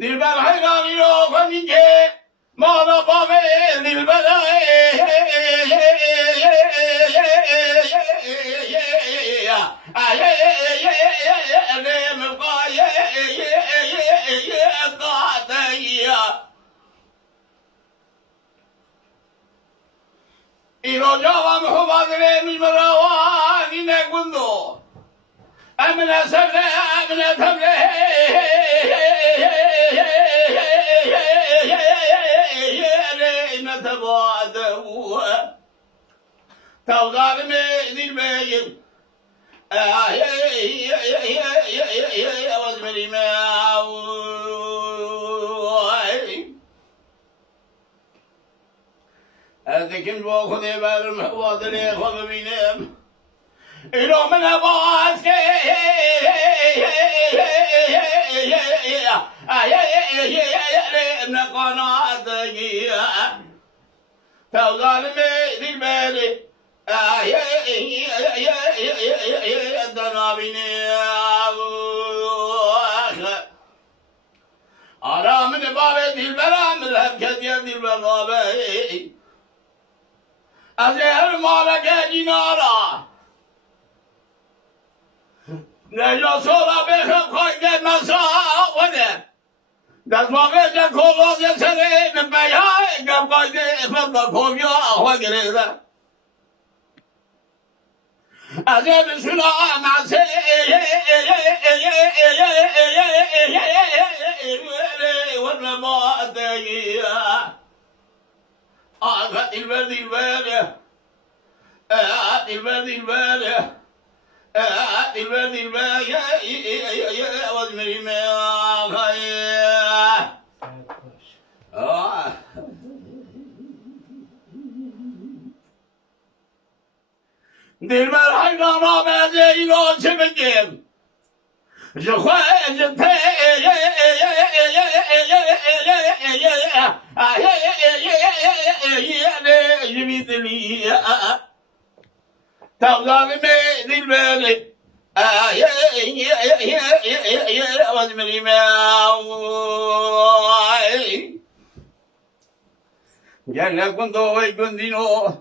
dilber hayran yok önce mala babe dilber y lo llevamos padre mi marawa ni ne gundo amna sabla amna tabla نتبادوا توغال من البين يا وزمري ما أذكر بأخذ برم وادري خذ بينام إلى من أباسك من قناتك توغال من البين الدنابين أرى من باب البلام الهبكة يد البلابي أزهر مالك دينارا نجا صورا بخب خايد مسا وده دزماغه جا کلاز سره من بیای گم قاید افراد کومیا آوا گریزه از این سنا نسه ورم ما دایی آخه دلبر دلبر دلبر دلبر دلبر دلبر یا وزمری ما خیر دلبر حیرانا بزه اینا چه بگیم جخواه جنته جمی دلی تغذانه دلبر وزمری ماوی گله گندوی گندینو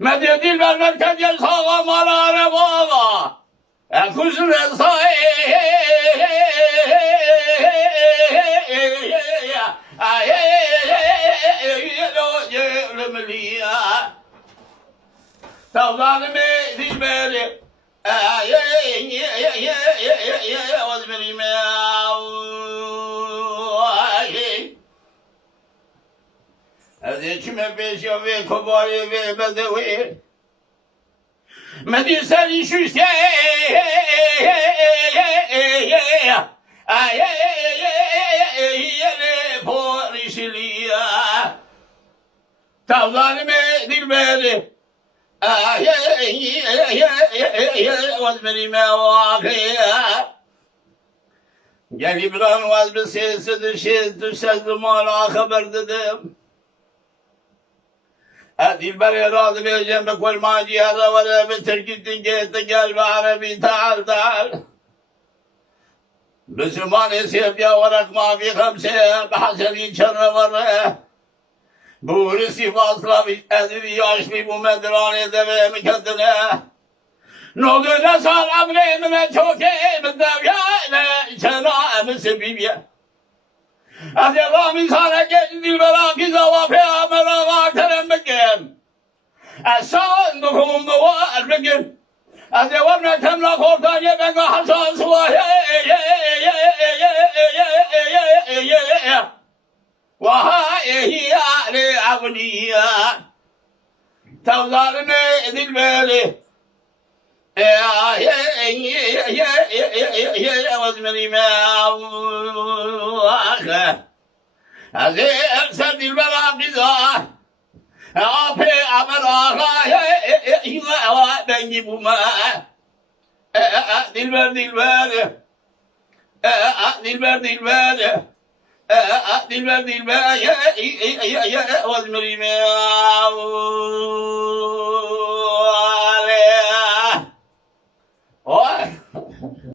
مدی دلبر مرکز یل ساقا مالا رواقا اکوز رسای تغذانه دلبر وزمري ماوي هذه كم بيش يوي كباري وي بدوي مدي سالي شوشتي بوريش ليا تغزاني دلبري وزمري مواقي Gel İbrahim vaz bir sesi düşer dumana haber dedim. Dilber eradı vereceğim be kolma cihada var be terkittin gitti gel be Arabi ta'al. Müslüman esiyep ya varak mavi kamse be haseni çarra var. Bu Sivas'la bir yaşlı bu medranede ve mükemmene. Noguna salam remine çok evdevya çena sebiye. Acaba misale geldi bela kiza ve amela kerem bekem. Asan dokumum var bekem. Acaba ne temla kortanya ben hasan suwa وهي لأغنياء تظلمي ذلبالي يا وزمني ما هذه أكثر البلاغذة أبي أمرها بنجيب ما دلبال دلبر يا وزمري ما